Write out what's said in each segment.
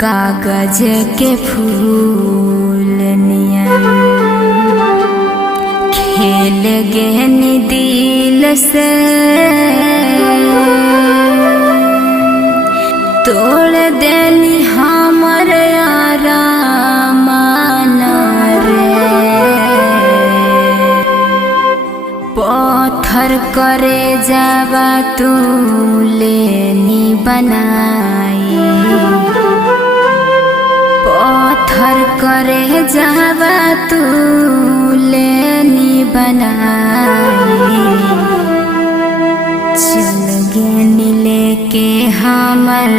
कागज के फूल नियन खेल गहन दिल से तोड़ देनी हमर आरामान रे। पत्थर करे जावा तू लेनी बनाई, पत्थर करे जावा तू लेनी बनाई। चल गेनी लेके हमर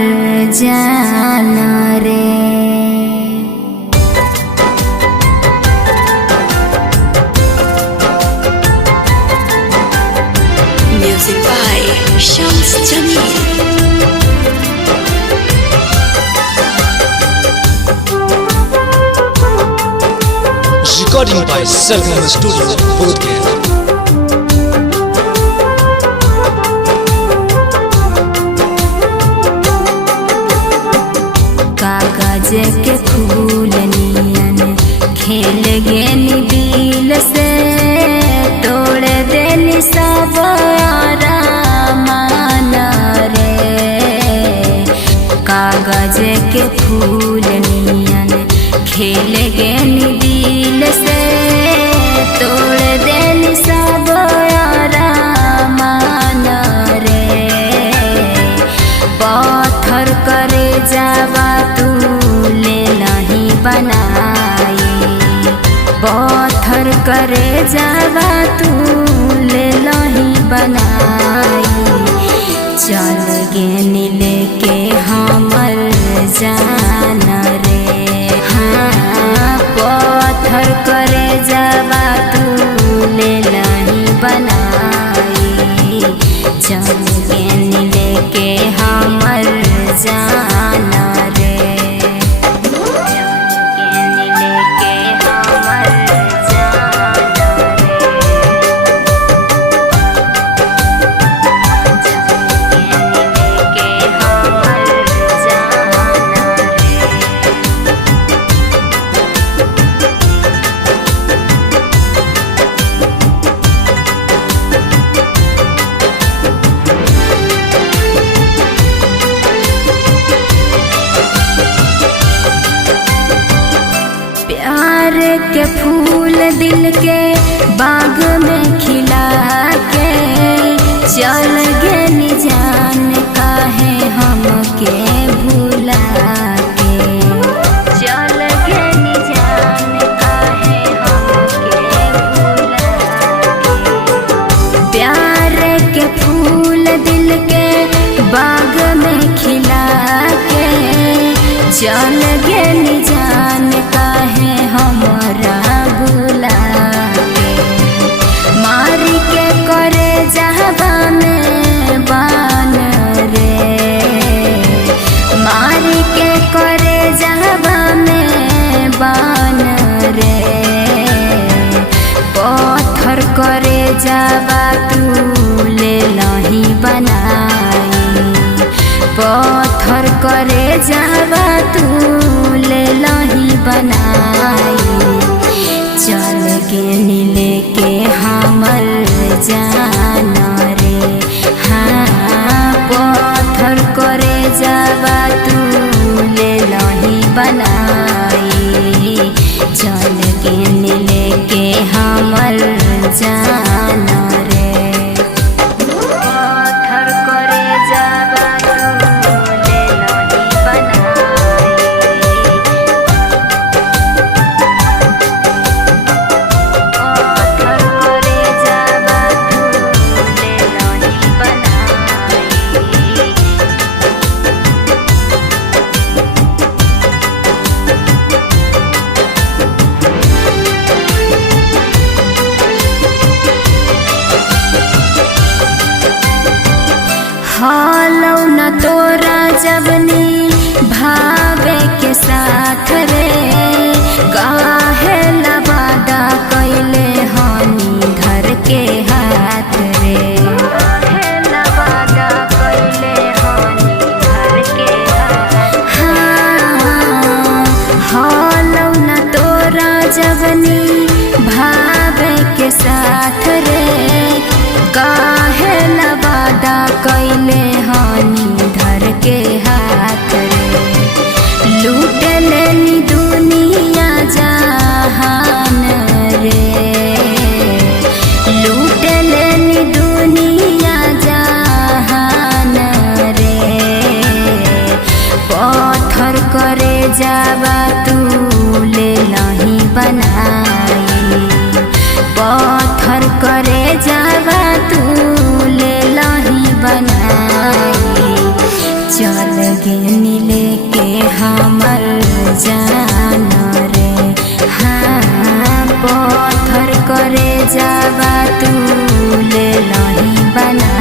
जान रे। Music by Shams Jamil. Recording by Sargam Studio, Bodhgaya. कागज के फूल नियन खेल गेनी दिल से तोड़ देनी सब आरामान रे। कागज के फूल नियन खेल गेनी दिल से तोड़ देनी सब आरामान रे। पत्थर करे जावा तू ले नहीं बनाई, पत्थर करे जावा तू ले नहीं बनाई। चल गेनी लेके हमर जान रे। हाँ, पत्थर करे जावा तू ले नहीं बनाई। चल गेनी लेके हमर जान रे। गेनी लेके हमर जान रे। गेनी लेके हमर जान रे। प्यार के फूल दिल के बाग में खिला के चल गेनी जान काहे हमके भुला के। चल गेनी जान काहे हमके भुला के। प्यार के फूल दिल के बाग में खिला के चल गेनी जान काहे हमरा भुला के। मारी के करे जहबा में बान रे। मारी के करे जहबा में बान रे। पत्थर करे जावा तू ले नहीं बनाई, पत्थर करे जावा तू ले नहीं बनाई। चल गेनी लेके हमर जान रे। हाँ, पत्थर करे जावा तू ले नहीं बनाई। चल गेनी लेके हमर जान रे। पत्थर करे जावा तू ले नहीं बनाई। पत्थर करे जावा तू ले नहीं बनाई। हालौ न तोरा जबनी भावे के साथ रे। काहे लबादा कैले हनी धर के हाथ रे। काहे लबादा कैले हनी धर के हाथ। जावा तू ले लही बनाई, पत्थर करे जावा तू ले लही बनाई। चल गेनी लेके हमर जान रे, हाँ पत्थर करे जावा तू ले लही बनाई।